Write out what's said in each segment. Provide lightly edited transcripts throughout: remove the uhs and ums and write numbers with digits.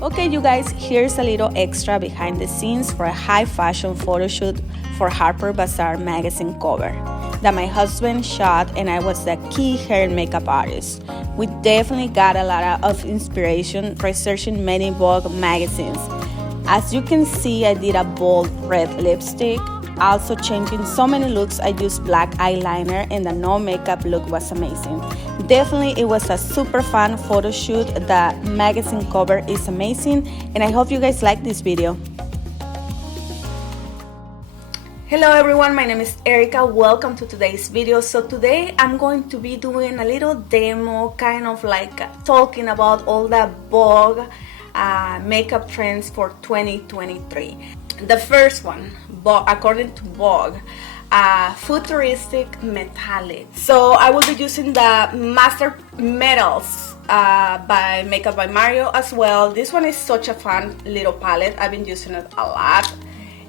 Okay, you guys, here's a little extra behind the scenes for a high fashion photo shoot for Harper Bazaar magazine cover that my husband shot, and I was the key hair and makeup artist. We definitely got a lot of inspiration researching many Vogue magazines. As you can see, I did a bold red lipstick. Also changing so many looks, I used black eyeliner, and the no makeup look was amazing. Definitely, it was a super fun photo shoot. The magazine cover is amazing, and I hope you guys like this video. Hello everyone, my name is Erika. Welcome to today's video. So today I'm going to be doing a little demo, kind of like talking about all the Vogue makeup trends for 2023. The first one, according to Vogue, futuristic metallic. So I will be using the Master Metals by Makeup by Mario as well. This one is such a fun little palette. I've been using it a lot,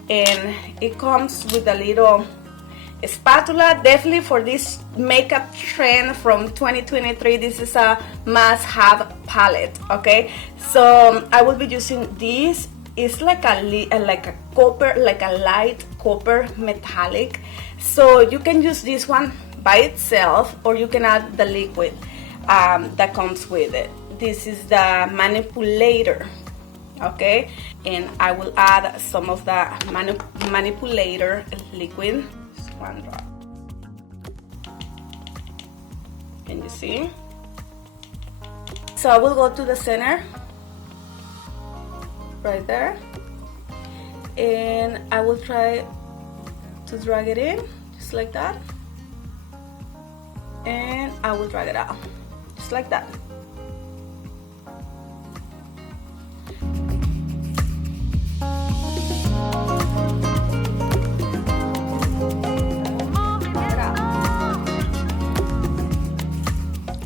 and it comes with a little spatula. Definitely for this makeup trend from 2023, this is a must-have palette. Okay, so I will be using this. It's like a copper, like a light copper metallic. So you can use this one by itself, or you can add the liquid that comes with it. This is the manipulator, okay? And I will add some of the manipulator liquid. Just one drop. Can you see? So I will go to the center, right there, and I will try to drag it in just like that, and I will drag it out just like that.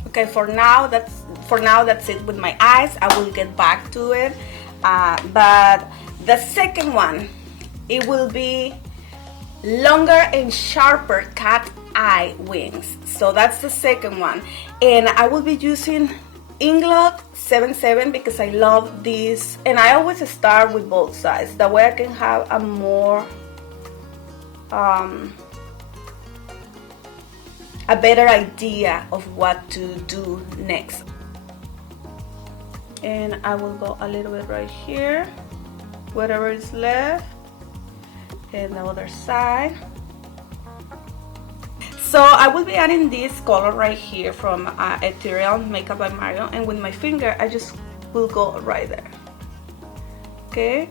Okay, for now that's it with my eyes. I will get back to it. But the second one, it will be longer and sharper cat eye wings. So that's the second one, and I will be using Inglot 77 because I love this, and I always start with both sides. That way I can have a more a better idea of what to do next. And I will go a little bit right here, whatever is left, and the other side. So I will be adding this color right here from Ethereal Makeup by Mario, and with my finger I just will go right there. Okay,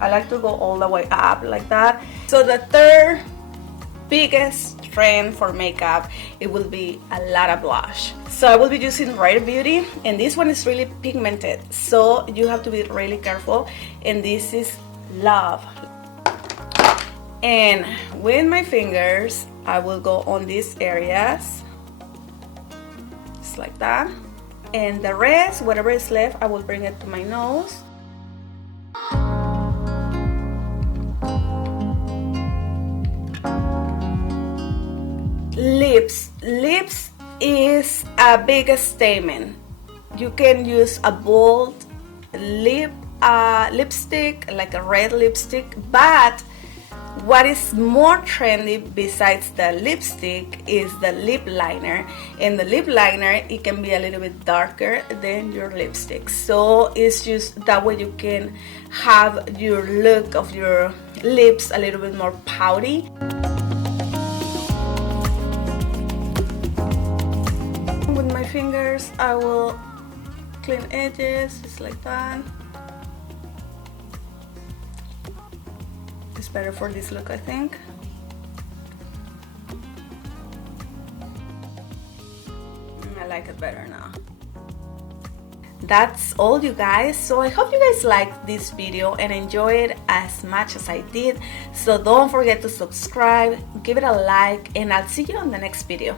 I like to go all the way up like that. So the third biggest trend for makeup, it will be a lot of blush. So I will be using Rare Beauty, and this one is really pigmented, so you have to be really careful. And this is Love. And with my fingers I will go on these areas just like that, and the rest, whatever is left, I will bring it to my nose. Lips is a big statement. You can use a bold lipstick, like a red lipstick, but what is more trendy besides the lipstick is the lip liner. And the lip liner, it can be a little bit darker than your lipstick, so it's just that way you can have your look of your lips a little bit more pouty. With my fingers I will clean edges just like that. It's better for this look, I think. I like it better now. That's all, you guys. So I hope you guys liked this video and enjoyed it as much as I did. So don't forget to subscribe, give it a like, and I'll see you on the next video.